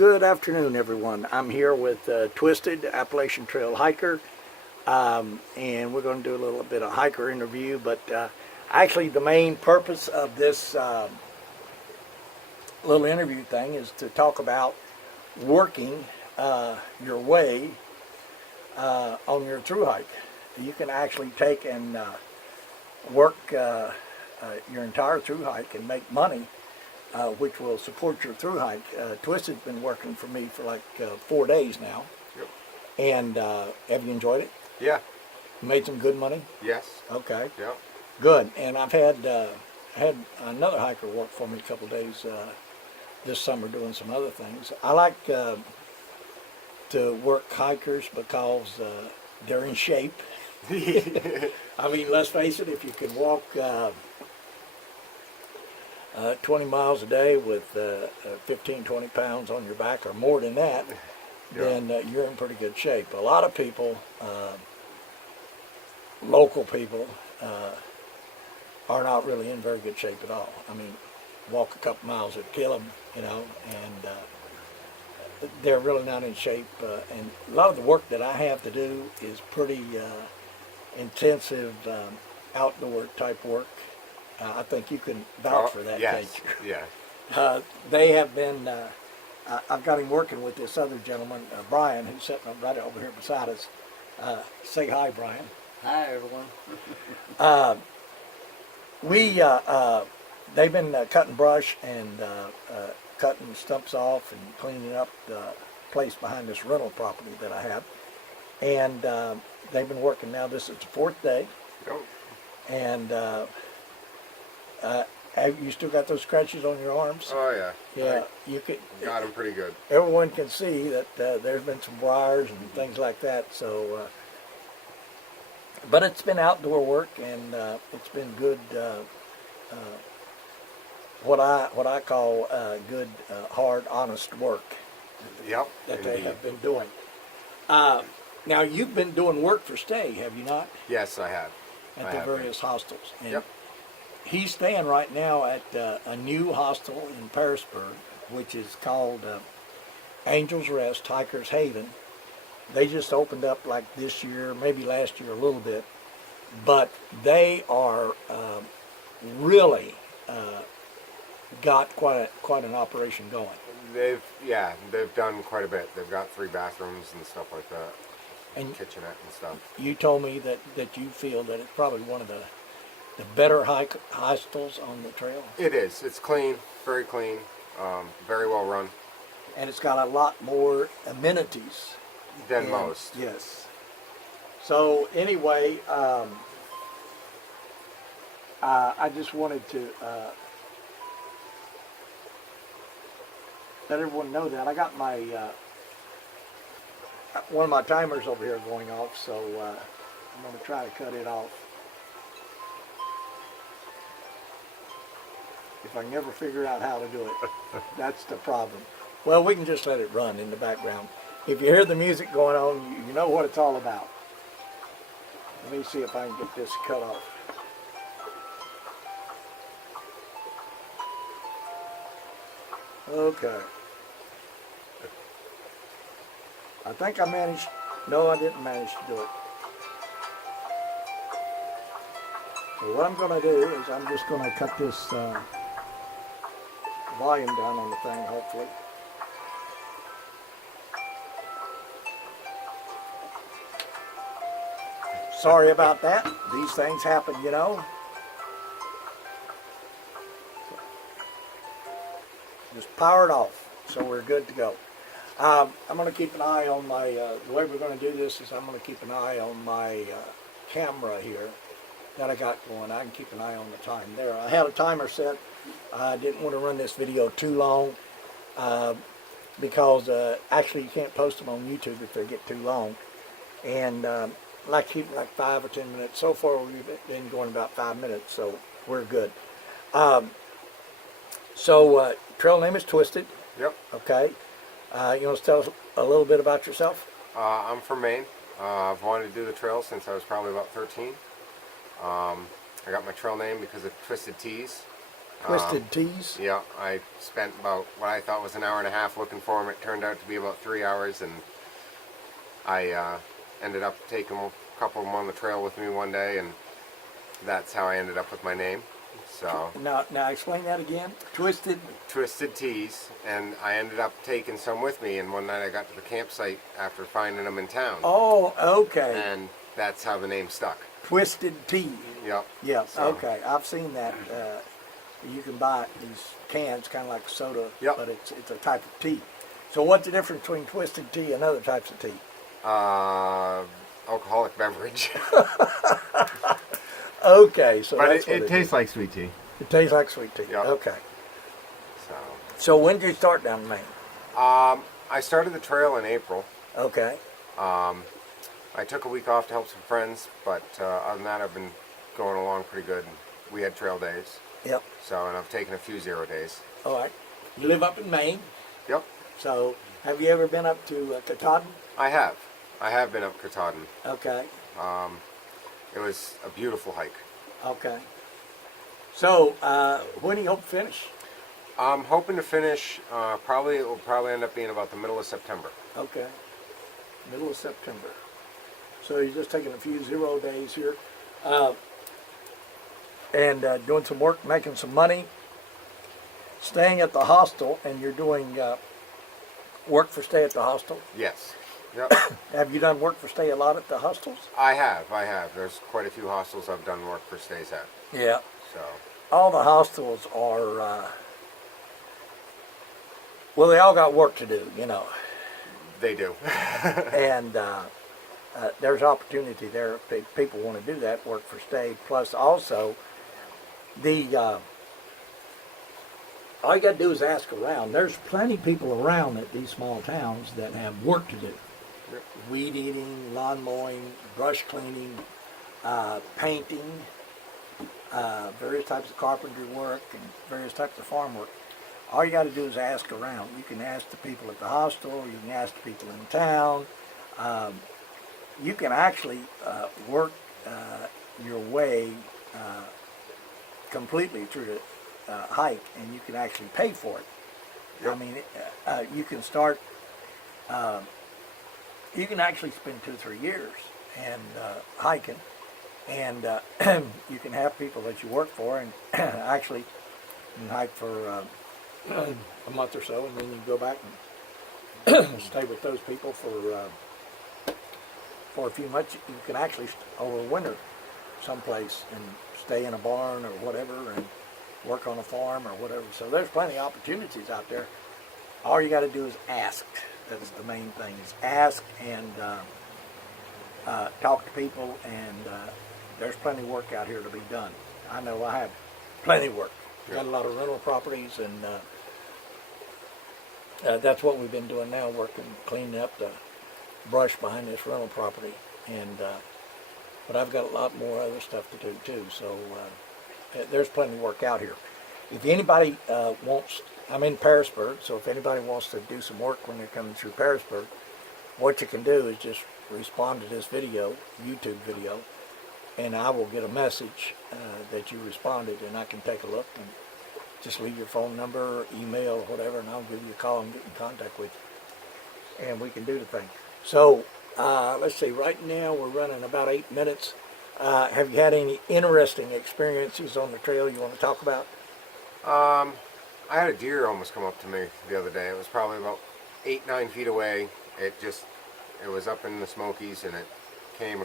Good afternoon, everyone. I'm here with Twisted, Appalachian Trail hiker, and we're going to do a little bit of hiker interview, but actually the main purpose of this little interview thing is to talk about working your way on your through hike. You can actually take and work your entire through hike and make money, which will support your through hike. Twisted's been working for me for like 4 days now. Yep. And have you enjoyed it? Yeah. Made some good money? Yes. Okay. Yep. Good. And I've had another hiker work for me a couple of days this summer doing some other things. I like to work hikers because they're in shape. I mean, let's face it, if you can walk 20 miles a day with 15, 20 pounds on your back or more than that, then you're in pretty good shape. A lot of people, local people, are not really in very good shape at all. I mean, walk a couple miles would kill them, you know, and they're really not in shape. And a lot of the work that I have to do is pretty intensive outdoor type work. I think you can vouch for that, yes. can't you? Yeah. They have been, I've got him working with this other gentleman, Brian, who's sitting right over here beside us. Say hi, Brian. Hi, everyone. They've been cutting brush and cutting stumps off and cleaning up the place behind this rental property that I have. And they've been working now. This is the 4th day. Yep. And have you still got those scratches on your arms? Oh yeah. Yeah, you could. Got them pretty good. Everyone can see that there's been some briars and things like that. So, but it's been outdoor work and it's been good. What I call good, hard, honest work. Yep. That they have been doing. Now you've been doing work for stay, have you not? Yes, I have. At the various hostels. And yep. He's staying right now at a new hostel in Parisburg, which is called Angel's Rest Hikers Haven. They just opened up like this year, maybe last year a little bit, but they are really got quite an operation going. They've done quite a bit. They've got 3 bathrooms and stuff like that, and kitchenette and stuff. You told me that you feel that it's probably one of the better hostels on the trail. It is. It's clean, very clean, very well run. And it's got a lot more amenities than most. Yes. So anyway, I just wanted to let everyone know that I got my one of my timers over here going off, so I'm going to try to cut it off. If I can ever figure out how to do it, that's the problem. Well, we can just let it run in the background. If you hear the music going on, you know what it's all about. Let me see if I can get this cut off. Okay. I think I managed. No, I didn't manage to do it. So what I'm going to do is I'm just going to cut this volume down on the thing, hopefully. Sorry about that. These things happen, you know. Just power it off, so we're good to go. I'm going to keep an eye on my, the way we're going to do this is I'm going to keep an eye on my camera here that I got going. I can keep an eye on the time there. I had a timer set. I didn't want to run this video too long because actually you can't post them on YouTube if they get too long. And I like to keep them like 5 or 10 minutes. So far we've been going about 5 minutes, so we're good. Trail name is Twisted. Yep. Okay. You want to tell us a little bit about yourself? I'm from Maine. I've wanted to do the trail since I was probably about 13. I got my trail name because of Twisted Tees. Twisted Teas. Yeah, I spent about what I thought was an hour and a half looking for them. It turned out to be about 3 hours, and I ended up taking a couple of them on the trail with me one day, and that's how I ended up with my name. So Now explain that again. Twisted Teas, and I ended up taking some with me. And one night I got to the campsite after finding them in town, Oh, okay. and that's how the name stuck. Twisted Tea. Yep. Yeah. So- Okay. I've seen that. You can buy these cans, kind of like soda, Yep. but it's a type of tea. So what's the difference between Twisted Tea and other types of tea? Alcoholic beverage, Okay, so but that's it what tastes like sweet tea. It tastes like sweet tea. Yep. Okay. So So when did you start down Maine? I started the trail in April. Okay. I took a week off to help some friends, but other than that, I've been going along pretty good. We had trail days, Yep. so, and I've taken a few 0 days. All right. You live up in Maine, Yep, so have you ever been up to Katahdin? I have. I have been up Katahdin. Okay. It was a beautiful hike. Okay. So when do you hope to finish? I'm hoping to finish, it will probably end up being about the middle of September. Okay. Middle of September. So you're just taking a few 0 days here. And doing some work, making some money, staying at the hostel, and you're doing work for stay at the hostel. Yes. Yep. Have you done work for stay a lot at the hostels? I have. There's quite a few hostels I've done work for stays at. Yeah. So, All the hostels are, well, they all got work to do, you know. they do. And there's opportunity there if people want to do that work for stay. Plus, also, all you got to do is ask around. There's plenty of people around at these small towns that have work to do. Yep. Weed eating, lawn mowing, brush cleaning, painting, various types of carpentry work, and various types of farm work. All you got to do is ask around. You can ask the people at the hostel. You can ask the people in town. You can actually work your way completely through the hike, and you can actually pay for it. Yep. I mean, you can start. You can actually spend 2 or 3 years and hiking, and you can have people that you work for, and actually you can hike for a month or so, and then you go back and stay with those people for a few months. You can actually overwinter someplace and stay in a barn or whatever, and work on a farm or whatever. So there's plenty of opportunities out there. All you got to do is ask. That's the main thing, is ask and talk to people, and there's plenty of work out here to be done. I know I have plenty of work. Got a lot of rental properties, and that's what we've been doing now, working, cleaning up the brush behind this rental property. And but I've got a lot more other stuff to do too, so there's plenty of work out here. If anybody wants, I'm in Parisburg, so if anybody wants to do some work when they're coming through Parisburg, what you can do is just respond to this video, YouTube video, and I will get a message that you responded, and I can take a look and just leave your phone number, email, or whatever, and I'll give you a call and get in contact with you, and we can do the thing. So let's see, right now we're running about 8 minutes. Have you had any interesting experiences on the trail you want to talk about? I had a deer almost come up to me the other day. It was probably about 8-9 feet away. It was up in the Smokies, and it came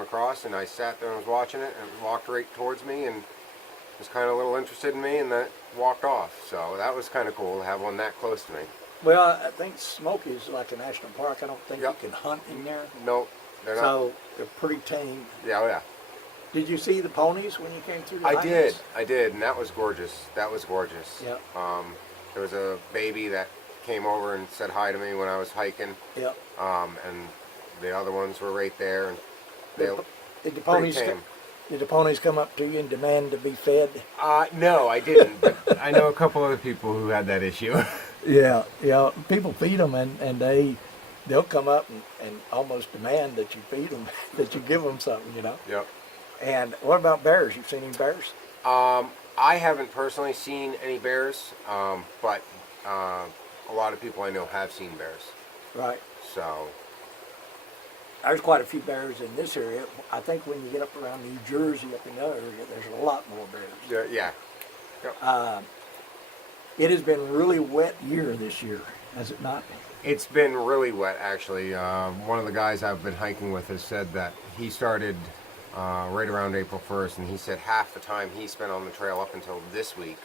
across, and I sat there and was watching it, and it walked right towards me and was kind of a little interested in me, and then walked off. So that was kind of cool to have one that close to me. Well, I think Smoky is like a national park. I don't think Yep. you can hunt in there. No, they're not. So they're pretty tame. Yeah, oh yeah. Did you see the ponies when you came through the I hikings? did, and that was gorgeous. That was gorgeous. Yep. There was a baby that came over and said hi to me when I was hiking. Yep. And the other ones were right there, and they Did the pretty ponies tame. did the ponies come up to you and demand to be fed? No, I didn't, but I know a couple other people who had that issue. Yeah, yeah. People feed them, and they'll come up and almost demand that you feed them, that you give them something, you know. Yep. And what about bears? You've seen any bears? I haven't personally seen any bears, but a lot of people I know have seen bears. Right. So, There's quite a few bears in this area. I think when you get up around New Jersey, up in the other area, there's a lot more bears. yeah. Yep. It has been a really wet year this year, has it not? It's been really wet, actually. One of the guys I've been hiking with has said that he started right around April 1st, and he said half the time he spent on the trail up until this week,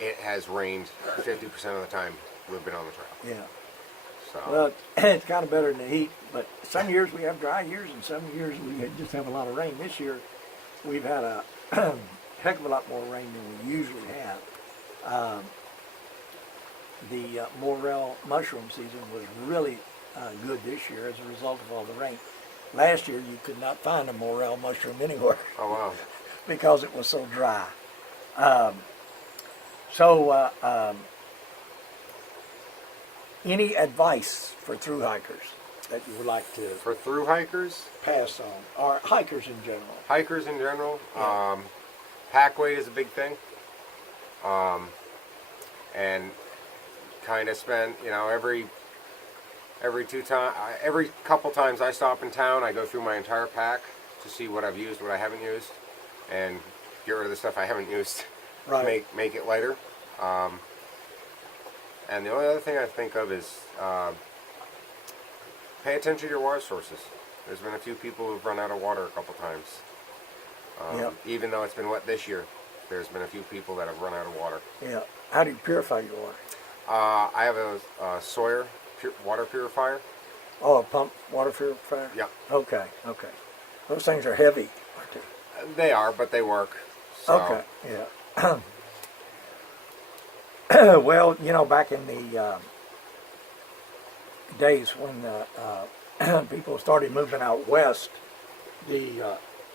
it has rained 50% of the time we've been on the trail. Yeah. So. Well, it's kind of better than the heat, but some years we have dry years, and some years we just have a lot of rain. This year, we've had a heck of a lot more rain than we usually have. The morel mushroom season was really good this year as a result of all the rain. Last year, you could not find a morel mushroom anywhere Oh, wow. because it was so dry. Any advice for thru hikers that you would like to For through hikers, pass on, or hikers in general? hikers in general, Yeah. pack weight is a big thing. And kind of spend, every couple times I stop in town, I go through my entire pack to see what I've used, what I haven't used, and get rid of the stuff I haven't used. Right. Make it lighter. And the only other thing I think of is pay attention to your water sources. There's been a few people who've run out of water a couple times. Yep. Even though it's been wet this year, there's been a few people that have run out of water. Yeah. How do you purify your water? I have a Sawyer water purifier. Oh, a pump water purifier? Yeah. Okay, okay. Those things are heavy, aren't they? They are, but they work. So. Okay, yeah. Well, back in the days when people started moving out west,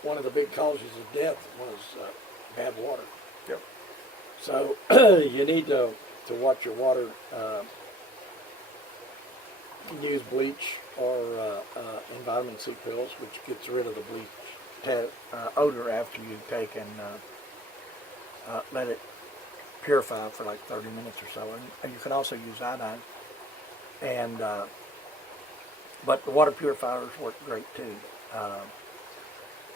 one of the big causes of death was bad water. Yep. So you need to watch your water. You can use bleach or vitamin C pills, which gets rid of the bleach odor after you take and let it purify for like 30 minutes or so. And you can also use iodine. And but the water purifiers work great too.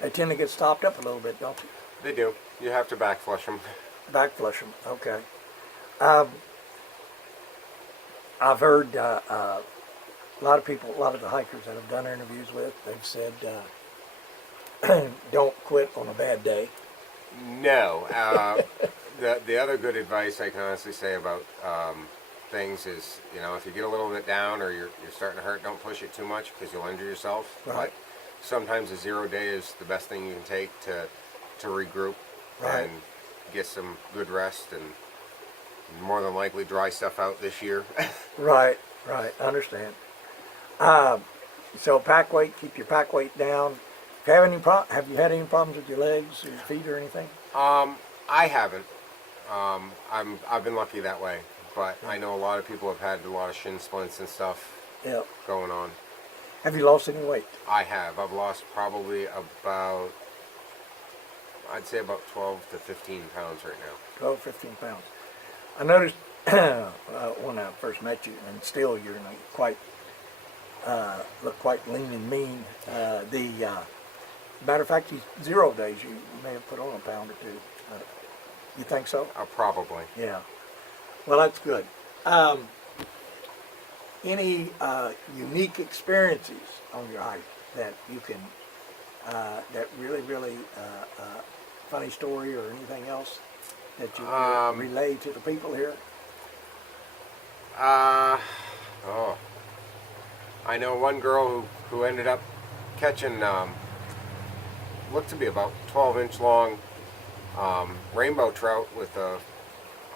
They tend to get stopped up a little bit, don't they? They do. You have to back flush them. Back flush them. Okay. I've heard a lot of the hikers that I've done interviews with, they've said don't quit on a bad day. No. The other good advice I can honestly say about things is, if you get a little bit down or you're starting to hurt, don't push it too much because you'll injure yourself. Right. But sometimes a 0 day is the best thing you can take to regroup Right. and get some good rest and more than likely dry stuff out this year. Right, I understand. So pack weight, keep your pack weight down. Have you had any problems with your legs or your feet or anything? I haven't. I've been lucky that way, but I know a lot of people have had a lot of shin splints and stuff Yeah. going on. Have you lost any weight? I have. I've lost probably about, I'd say about 12 to 15 pounds right now. 12, 15 pounds. I noticed when I first met you, and still you're look quite lean and mean. Matter of fact, these 0 days you may have put on a pound or two. You think so? Probably. Yeah. Well, that's good. Any unique experiences on your hike that you can, that really funny story or anything else that you relay to the people here? I know one girl who ended up catching looked to be about 12-inch long rainbow trout with a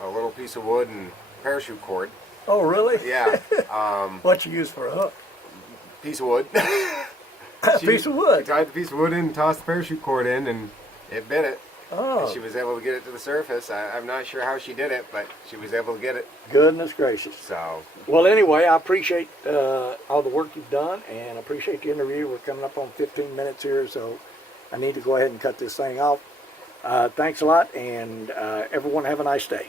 little piece of wood and parachute cord. Oh, really? Yeah. What you use for a hook? Piece of wood. A piece of wood? She tied the piece of wood in, tossed the parachute cord in, and it bit it. Oh. And she was able to get it to the surface. I'm not sure how she did it, but she was able to get it. Goodness gracious. So. Well, anyway, I appreciate all the work you've done, and I appreciate the interview. We're coming up on 15 minutes here, so I need to go ahead and cut this thing off. Thanks a lot, and everyone have a nice day.